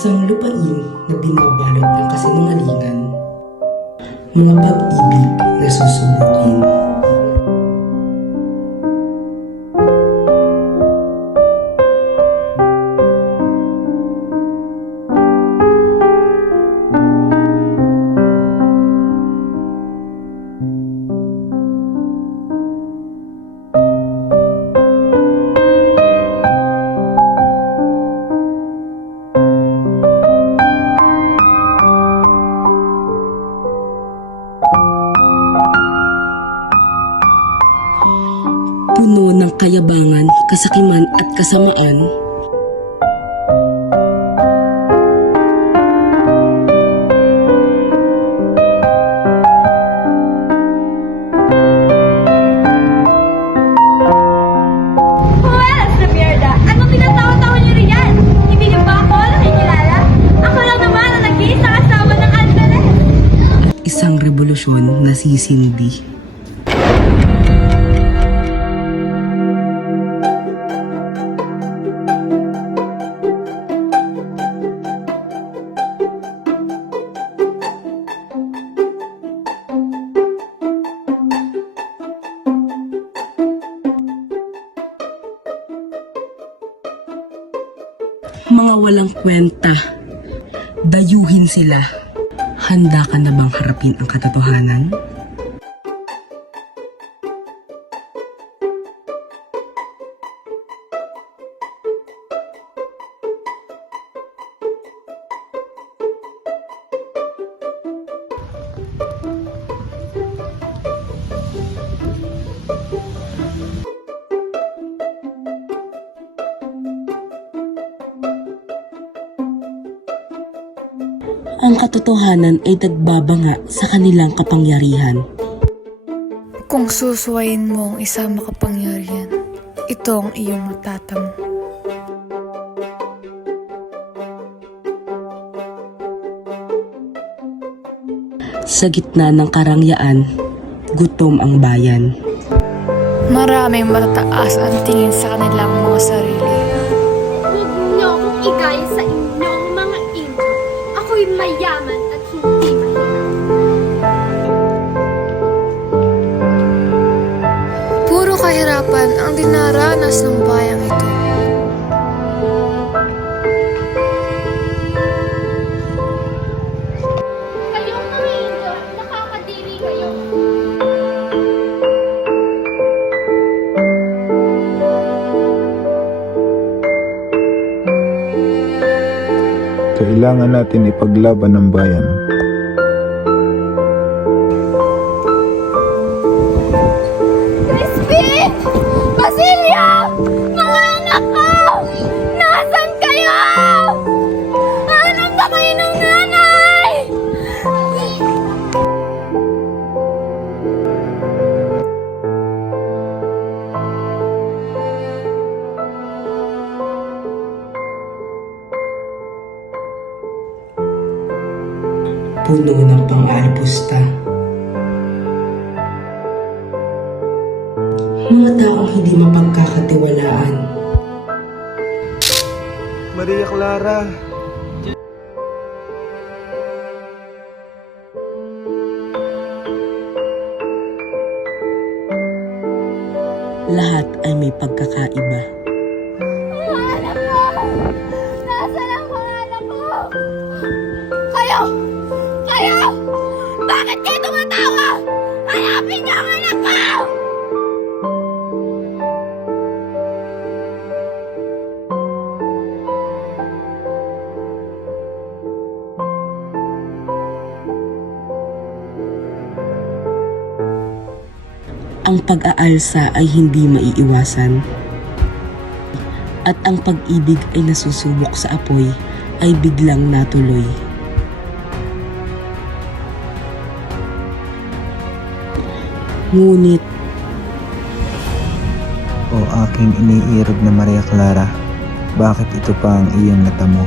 Isang lupain na binabalot ng kasinungalingan, mga pag-ibig na susubukin. Puno ng kayabangan, kasakiman at kasamaan. Huwelas na mierda! Anong tinatawa-tawa niyo riyan? Hindi niyo ba ako nakikilala? Ako lang naman ang nag-iisang asawa ng Alvarez. At isang revolusyon na sisindi. Mga walang kwenta, dayuhin sila. Handa ka na bang harapin ang katotohanan? Ang katotohanan ay nagbabanga sa kanilang kapangyarihan. Kung susuwayin mo ang isang makapangyarihan, ito ang iyong matatamo. Sa gitna ng karangyaan, gutom ang bayan. Maraming matataas ang tingin sa kanilang mga sarili. Huwag niyo akong igaya sa inyong mga ino. Ako'y mayaman at hindi mahirap. Puro kahirapan ang dinaranas ng bayang ito. Kayong mga ino, nakakadiri kayo. Kailangan natin ipaglaban ang bayan. Crispin! Basilio! Mga anak ko! Nasaan kayo? Hanap ba kayo ng nanay? Puno ng pang-aalpusta. Mga taong hindi mapagkakatiwalaan. Maria Clara! Lahat ay may pagkakaiba. Mga anak ko! Nasaan ang mga anak ko? Kayo! Kayo! Bakit kayo tumatawa? Hanapin niyo ang anak ko! Ang pag-aalsa ay hindi maiiwasan. At ang pag-ibig ay nasusubok sa apoy ay biglang natuloy. Ngunit O aking iniirog na Maria Clara, bakit ito pa ang iyong natamo?